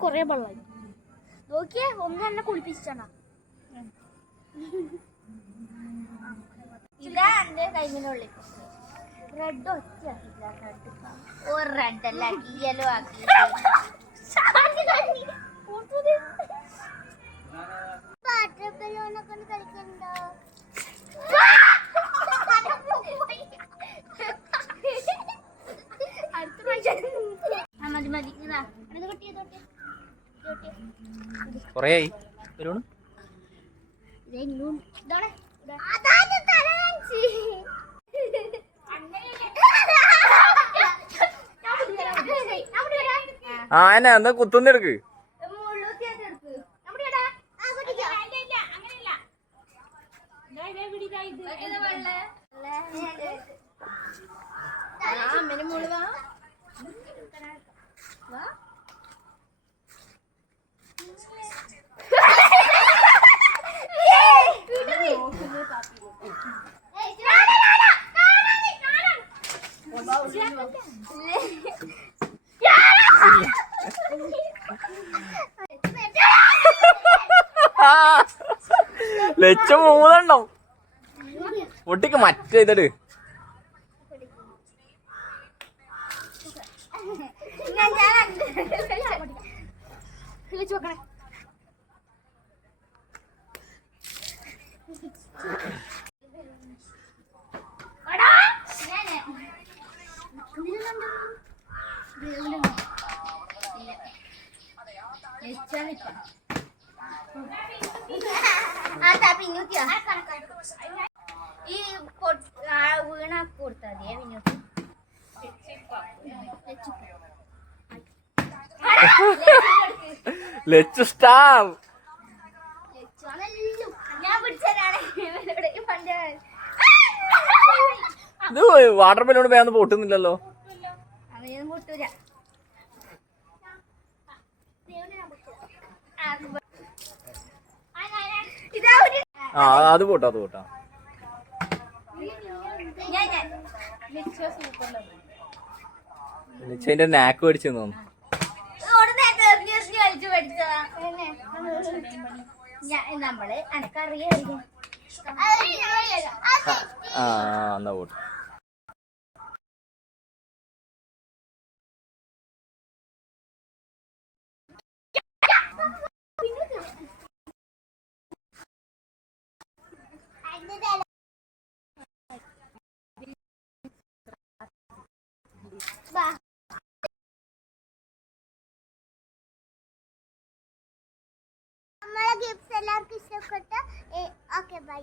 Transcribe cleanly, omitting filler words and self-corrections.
കൊറേ വെള്ളമായി നോക്കിയേ ഒന്ന് എന്നെ കുളിപ്പിച്ചാണ് ഇതാ എന്റെ കൈമിനുള്ളിൽ റെഡ് ഒറ്റ റെഡ് അല്ല യെല്ലോ ആക്കി പാട്ടപ്പല്ലോണൊക്കെ കളിക്കണ്ടോ മതി മതി കൊറേയായി ആ എന്നാ എന്താ കുത്തുന്നെടുക്ക് ലക്ഷം മൂന്നെണ്ണം ഒട്ടിക്ക് മറ്റേ ഇതട് ഈ വീണ കൊടുത്താ മതിയെ പിന്നോട്ട് ലച്ചു സ്റ്റാർ ഇത് വാട്ടർ ബലൂൺ വേഗം പൊട്ടുന്നില്ലല്ലോ പൊട്ടൂല ആ അത് പോട്ടാ ലച്ചതിന്റെ നാക്ക് മേടിച്ചു തോന്നുന്നു നമ്മള് അനക്കറിയായിരിക്കും ആ എന്നാ പോട്ടെ हमारा गिफ्ट എല്ലാവർക്കും ഇഷ്ടപ്പെട്ട ഓക്കേ ബൈ